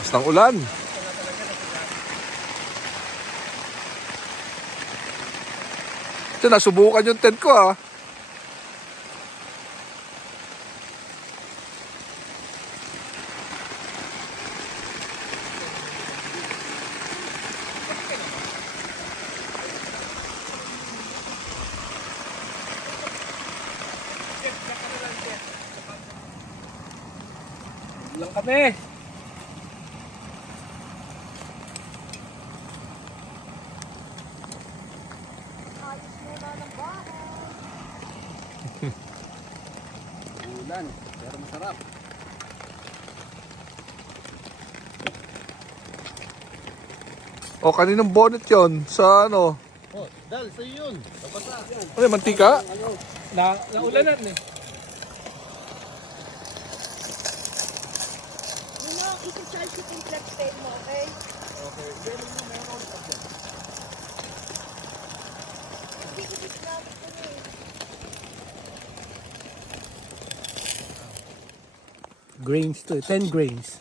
Lakas ng ulan. Ito, nasubukan yung tent ko ah. Lang kami. Ulan, pero masarap. O, kaninong bonnet yon sa ano? Oh, Dal, sa'yo yun. Nabasa. Ano yung mantika? Naulanan eh. Yun o, isi-charge ko yung flat pain mo, okay? Hindi ko discount ko na eh. Grains to, 10 grains.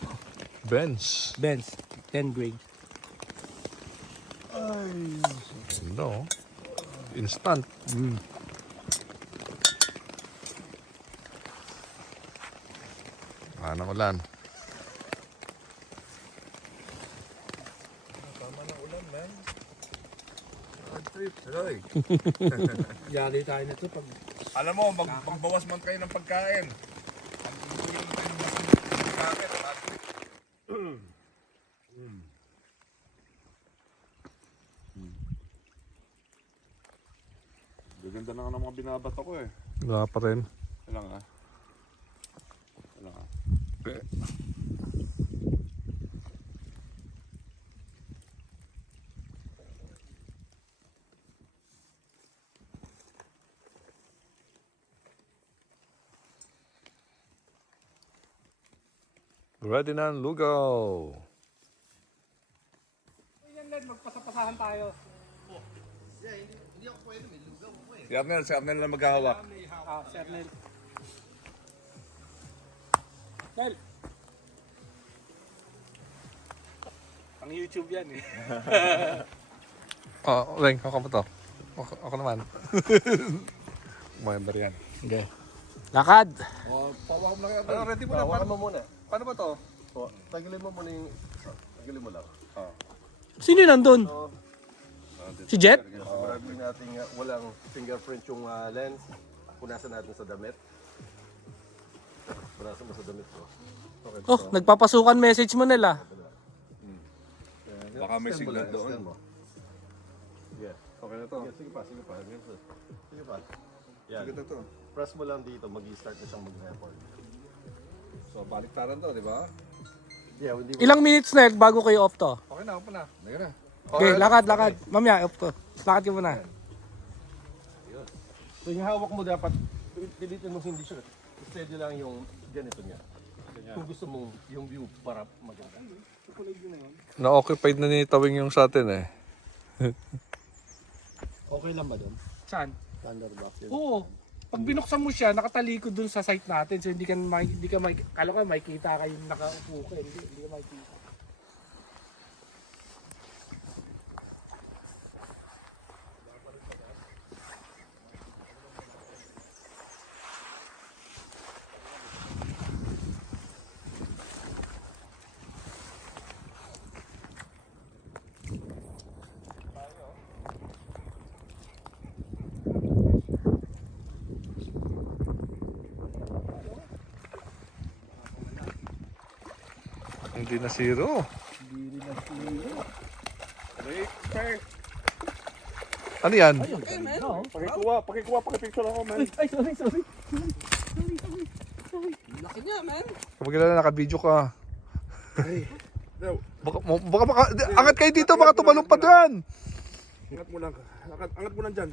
Benz. Benz, 10 grains. No. Instant. Ng ulan. Tama ng ulan, man. Road trip. Hello. Yali tayo nito pag... Alam mo, magbawas man kayo ng pagkain. Ang tuloy mo kayo ng pagkain. Road trip. Gaganda na nga ng mga binabato ko eh. Wala pa rin. Kailangan ah. Kailangan. Ready na ang lugaw. Yan Led, magpasapasahan tayo. Si Abnel lang maghahawak. Sir Nel. Nel. Ang YouTube yan eh. Leng, ako pa to. Ako naman. Member yan. Okay. Lakad. Pawak mo lang. Ano, ready mo na. Hawakan mo muna. Paano ba to? Oh, tagilin mo muna yung... Tagilin mo lang. Sino yun nandun? Si Jet? Siguraduhin natin walang fingerprint yung lens. Punasan natin sa damit. Punasan mo sa damit ko. Okay, Oh, nagpapasukan message mo nila. Baka may signal doon. Stand mo. Yeah. Okay na to. Sige pa. Sige pa. Yan. Sige na to. Press mo lang dito, mag-i-start na siyang mag-record. So, baliktaran to, di ba? Yeah, hindi mo. Ilang minutes na bago kayo off to? Okay na, na. Sige na. Okay, lakad. Mamaya, off ko. Lakad ka muna. So yung hawak mo dapat, pilitin mo hindi siya. Steady lang yung ganito niya. Kung gusto mo yung view para maganda. Na-occupied na ni Tawing yung sa atin eh. Okay lang ba doon? Saan? Thunderbox yun. Oo. Pag binuksan mo siya, nakatalikod dun sa site natin. So hindi ka kala ko makikita kayo nakaupo ka. Hindi ka makikita. Hindi na zero. Ano yan? Pakikuha, ako, man. Ay, sorry. Kapag na naka-video ka. Baka, angat kayo dito, baka tumalong pa dyan. Angat mo lang. Angat mo lang dyan.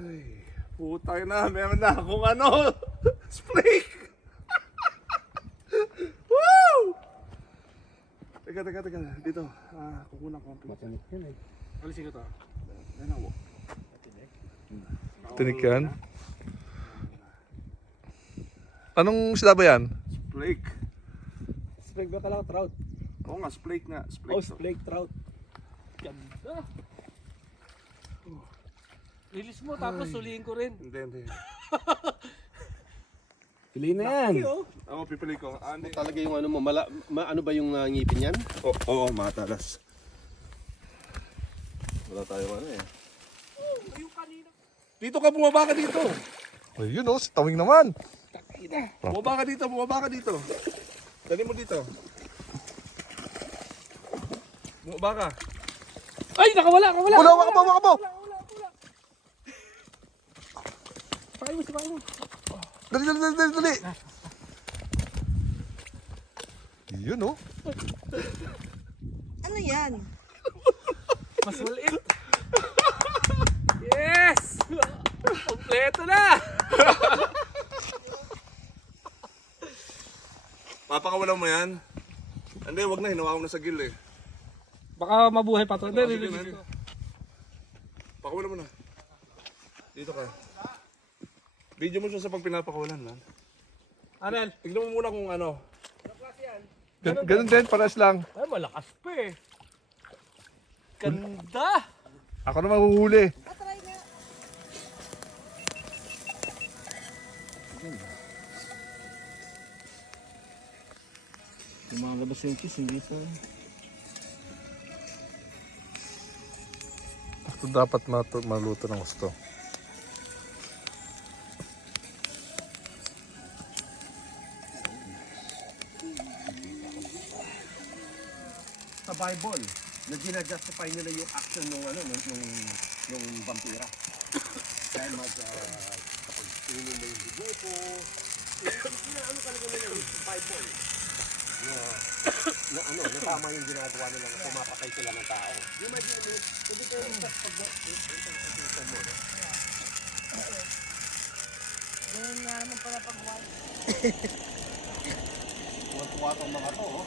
Ay, putay na. Meron na akong ano. Splake. Woo! Teka. Dito. Kukunan ko. Matanik yun eh. Alisin ko to. Tinik yan. Anong sila ba yan? Splake. Sprig ba kala trout? Oo nga, splake nga. Oh, Splake. sprig trout. Ganda. Release mo, tapos suliin ko rin. Hindi. Piliin na yan. Ako, pipili ko. Hindi. Talaga yung ano mo, ano ba yung ngipin yan? Oo, matalas. Wala tayong ano eh. Dito ka, bumaba ka dito. Ayun oh, si Tawing naman. Bumaba ka dito. Dali mo dito. Bumaba ka. Ay, nakawala. Wala, waka mo. Sakay mo. Dali. Yun oh. Ano yan? Mas maliit. Yes! Kompleto na! Papakawalan mo yan. Hindi, wag na. Hinawa ko na sa gil eh. Baka mabuhay pa to. Sige na. Pakawalan mo na. Dito ka. Video mo siya sa pag pinapakawalan, man. Anel, Tignan mo muna kung ano. Ganun din, pares lang. ay malakas pa eh. Ganda! Ako na mahuhuli. Try nga. Lumalabas yung cheese, hindi pa. Ito dapat maluto ng gusto. Sa Bible, na ginajustify nila yung action ng ano nung vampira. Kaya kapag inumin mo yung buko, ano talaga nila yung Bible. Na tama yung ginagawa nila na pumapatay sila ng tao. Yung imagine mo, hindi ko yung pag-iitan mo. Ganyan nga naman pala pag-watch. Tuwa itong mga to, oh.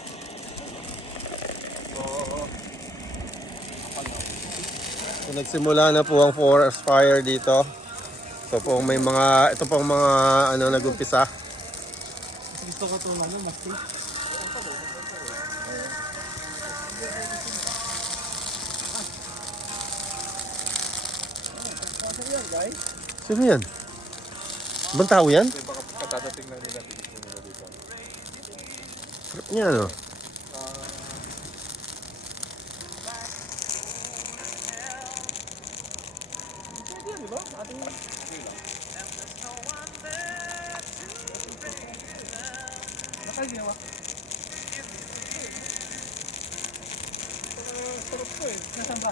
So, nagsimula na po ang forest fire dito. Ito pong mga ano nagumpisa. Gusto ko ito mas Sino yan? Ibang tao yan? Baka katatating na nila titignan nila dito. Yan ano? nakaginawa. Sarap ko eh. Nasaan ba?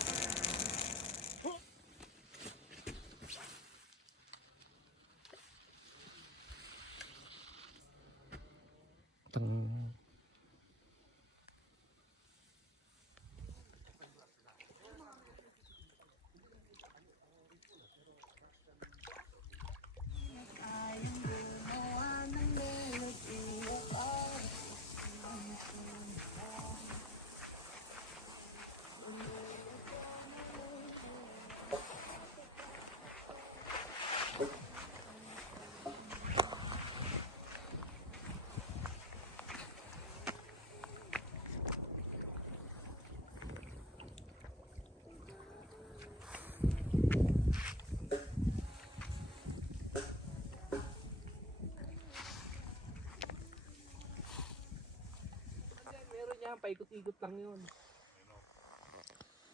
Meron yan, paikot-ikot lang yun.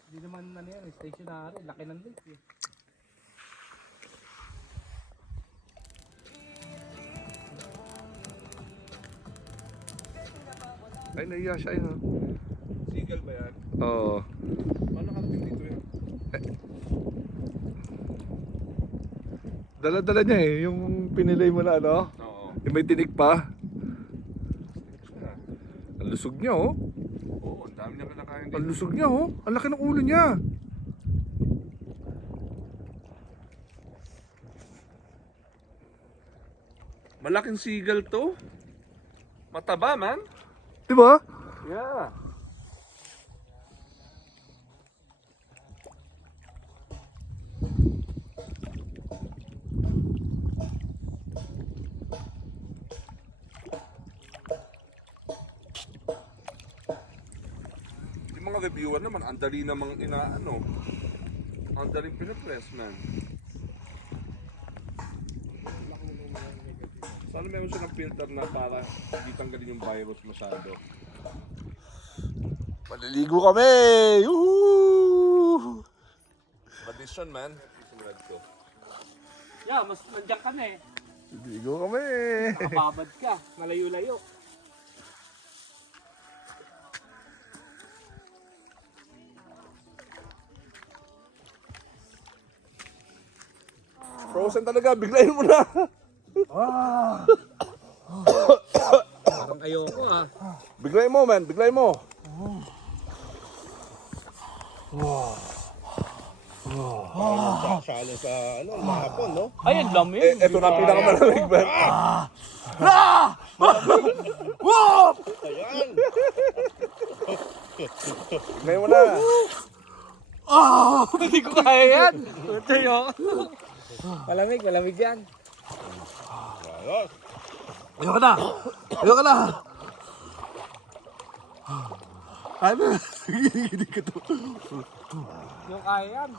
Hindi naman ano yan, stationary, laki ng lake eh. Ay, naiya siya yun. Seagull ba yan? Oo. Paano nakarating dito yan? Dala-dala niya eh. Yung pinilay mo na ano. Oo. Yung may tinik pa. Ang lusog niya oh. Oo, ang dami niya kinakain dito. Ang lusog niya oh. Ang laki ng ulo niya. Malaking seagull to. Mataba man. Di ba? Yeah. reviewer naman, ang dali namang inaano. Ang daling pinipress, man. Sana meron siya ng filter na para hindi tanggalin yung virus masyado. Maliligo kami! Woo! Tradition, man. Sinunod ko. Yeah, mas nandiyan ka na eh. Maliligo kami! Nakababad ka. Malayo-layo. Frozen talaga, biglayin mo na. Parang ayoko ah. Biglayin mo, man. Biglayin mo. Sasali sa ano, mahapon, no? Ay, ang lamig. Ito na ang pinakamalamig, man. Ayan! Biglayin mo na. Hindi ko kaya yan. Tayo. Malamig, malamig yan. Ayos! Ayoko na. Ayoko na. Ano? Hindi ko to. Yung kaya yan.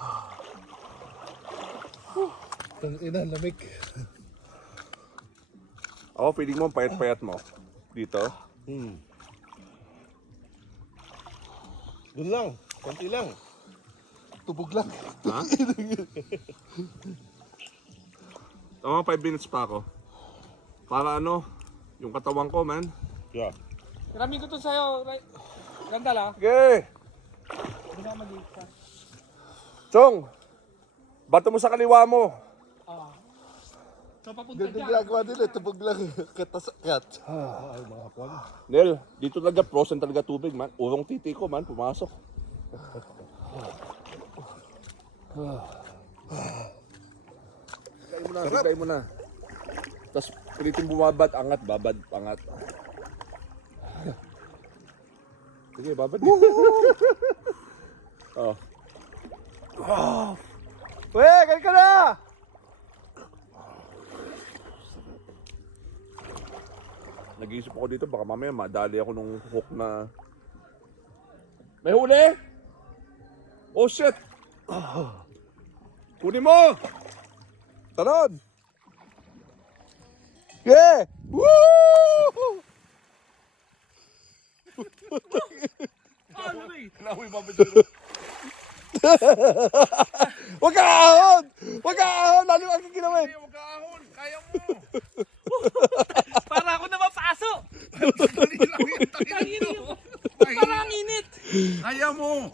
Ina, lamig. Ako, feeling mo, ang payat-payat mo. Dito. Doon lang, konti lang. Tubog lang. Ha? Tama, 5 minutes pa ako. Para ano, yung katawan ko, man. Yeah. Maraming ko to sa'yo. Ganda la. Okay. Hindi na mag-iisa. Chong, bato mo sa kaliwa mo. So papunta Ganda dyan. ginagawa nila, tubog lang. Katasakat. Nel, dito talaga frozen talaga tubig, man. Urong titi ko, man. Pumasok. Bigay mo na. Tapos pilitin bumabad, angat, babad, angat. Sige, babad. Oh. Weh, ganun ka na! Nag-iisip ako dito, baka mamaya madali ako nung hook na... May huli! Oh shit! Kunin mo! Taron! Yeah! Woo! Nawi, babad siya. Huwag ka ahon! Huwag ka ahon! Lalo ang kikinawin! Huwag ka ahon! Kaya mo! Para ako na mapasok. Dali lang yung takin mo! Parang init. Kaya mo!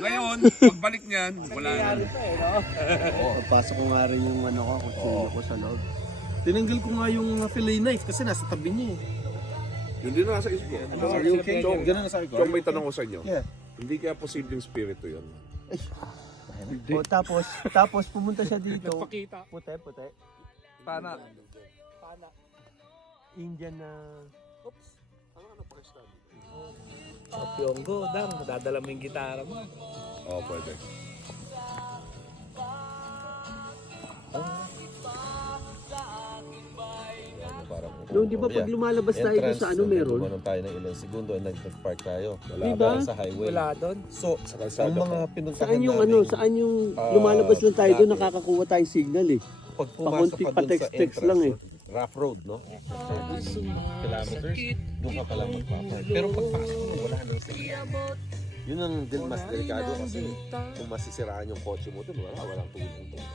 Ngayon, pagbalik niyan, wala na. Pasok ko nga rin yung ano ko, kutsilyo ko sa loob. Tinanggal ko nga yung fillet knife kasi nasa tabi niya eh. Yun din nasa isip ko. Chong, Ganun na sabi ko. Chong, may tanong ko sa inyo. Yeah. Hindi kaya posibleng spirito yun? O, tapos pumunta siya dito. Pakita. Puti. Pana. Indian na... Pyonggo, dang. Dadala mo yung gitara mo. Oo, pwede. Noon, di ba pag lumalabas tayo doon sa ano meron? Entrance, tayo ng ilang segundo, nag-park tayo. Wala Diba? sa highway. Wala doon. So, Sa kalsada ang mga pa. pinuntahan Saan yung namin, ano, saan yung lumalabas lang tayo doon, nakakakuha tayong signal eh. pag pumasok pakunti, ka dun sa pa-text-text entrance, lang eh. rough road, no? Kilometers, doon ka pala magpapark. Pero pagpasok mo, wala nang signal. Yun ang mas delikado kasi kung masisiraan yung kotse mo doon, walang tulong doon.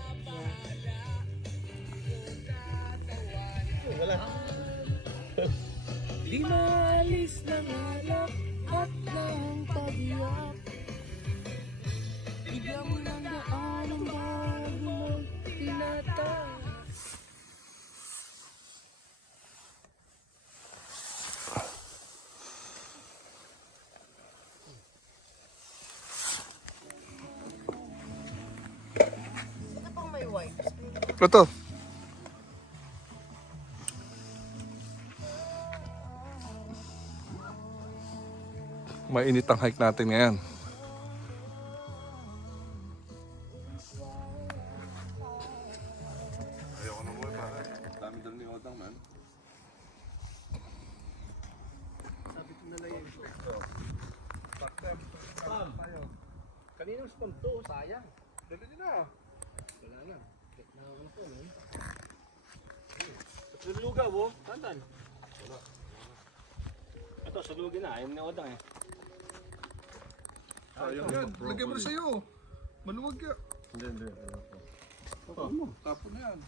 Wala. Di maalis ng alak at ng pagyak. Biglang nandaan ang bago magtinatay. Ito pang may wipes. Ito. Mainit ang hike natin ngayon. Ayoko na mo eh, pare. Dami dami ni Otang, man. Sabi ko na lang yun. spoon to, sayang. Dali nyo na. Wala na. Ano ko, no? Sulugaw, oh. Tantan. Ito, sulugin na. Ayaw ni Odang eh. Sayang yan. Lagyan mo na sa'yo. Maluwag yan. Hindi. Tapon na yan.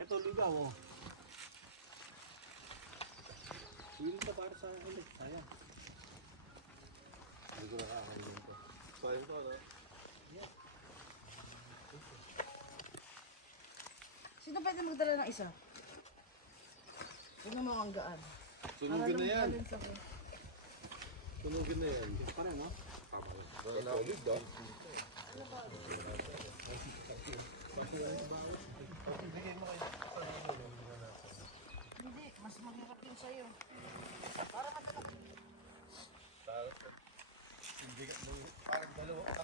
Ito, lugaw, oh. Hindi ka para sa akin ulit. Sayang. Sayang to, ano? Sino pwede magdala ng isa? Huwag na makanggaan. Sunugin na yan. Balance ako. Sunugin na yan. Parang, no? Hindi, mas mahirap yun sa'yo.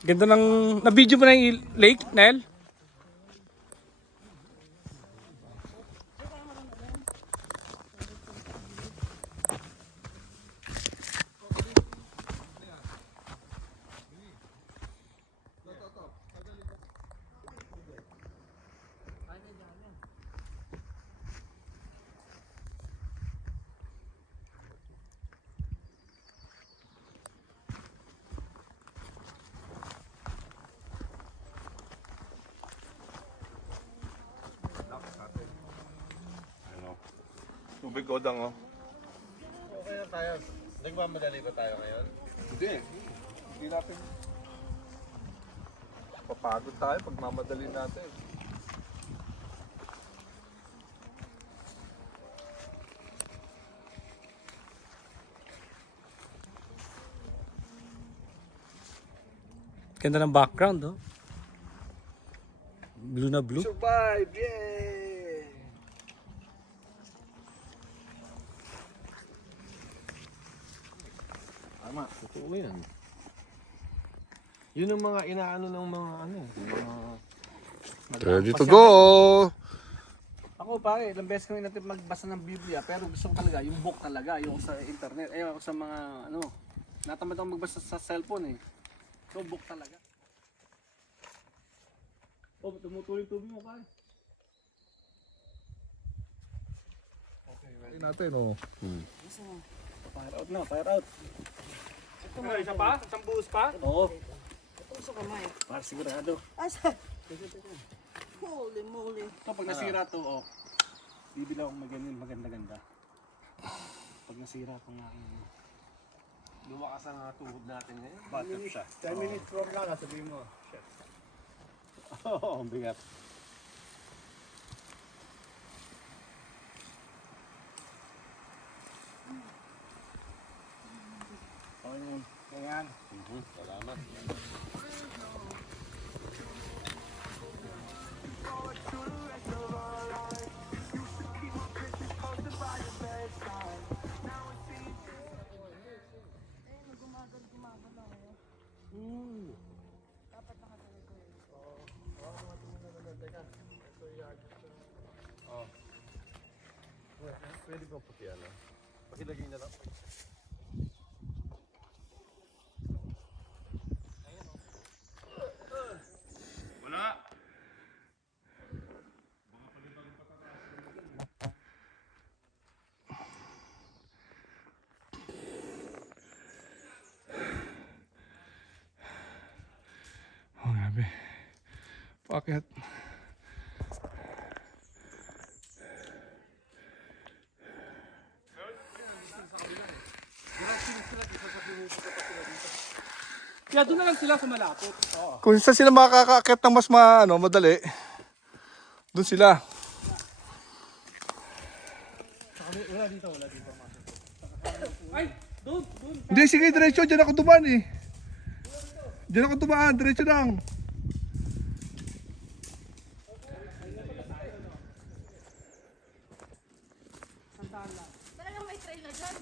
Ganda ng... Na-video mo na yung lake, Nel? Tubig Odang, oh. Okay na tayo. Nagmamadali ba tayo ngayon? Hindi. Hindi natin. Papagod tayo pag mamadali natin. Ganda ng background, oh. Blue na blue. Survive! Yay! Tama, totoo yan. Yun ang mga inaano ng mga ano, yung mga... Ready to go! Ako pare, ilang beses kami natin magbasa ng Biblia, pero gusto ko talaga yung book talaga, yung sa internet, ako sa mga ano, natamad ako magbasa sa cellphone eh. So book talaga. Oh, tumutuloy-tuloy mo pare. Hindi natin, oh. Fire out na, fire out. Ano, isa pa? Isang buhos pa? Oo, Ito sa kamay. para sigurado. Asa? Holy moly. Ito pag nasira to, oh, bibili akong maganda-ganda. Pag nasira ko nga aking Lumakas ang tuhod natin ngayon. battle siya. 10 minutes from now, sabihin mo. Oo, ang bigat. Ayan. Salamat. Pwede ba pakiano? Pakilagay na lang. Wala. Oh, grabe. Bakit? Kaya doon na lang sila sa malapit. Kung saan sila makakaakyat ng mas madali, doon sila. Ay, doon. Hindi, sige, diretso. Diyan ako dumaan eh. Diyan ako dumaan, diretso lang. Talagang may trail na dyan.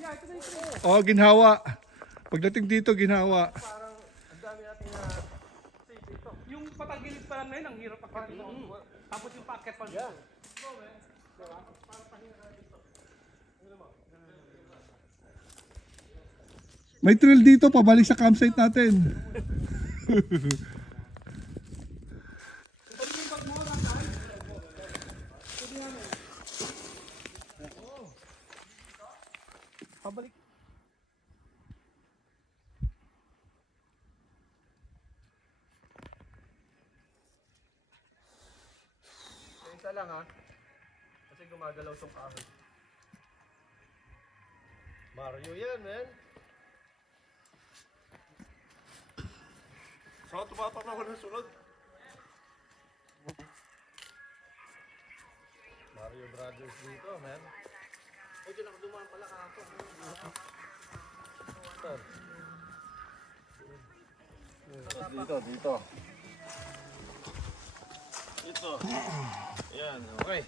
Oh, ginhawa. Pagdating dito, ginhawa. Yung patagilid pa lang na yun, ang hirap akit. Tapos yung packet pa dito. May trail dito, pabalik sa campsite natin. Pabalik. Isa lang ha. Kasi gumagalaw tong kahoy. Mario yan, man. Saan tumatak na walang sunod? Mario Brothers dito, man. O, dyan ako dumaan pala kahapon. Dito, dito. Ito. Yan, okay.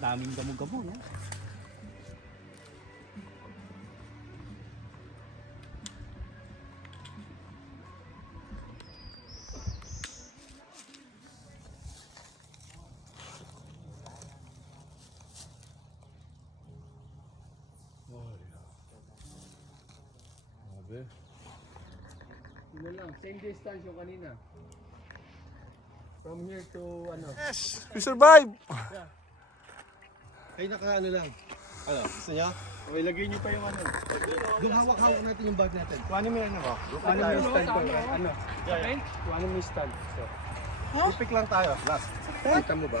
Daming gamo-gamo, no? Yun na lang, same distance yung kanina. From here to ano. We survive! Ay, naka ano lang. Ano, gusto niya? O, ilagay nyo pa yung ano. Doon hawak-hawak natin yung bag natin. Kuhanin mo yung ano ko. Kuhanin mo yung stand ko. Ano? Kuhanin mo yung stand. So, Ipik lang tayo, last. kita mo ba?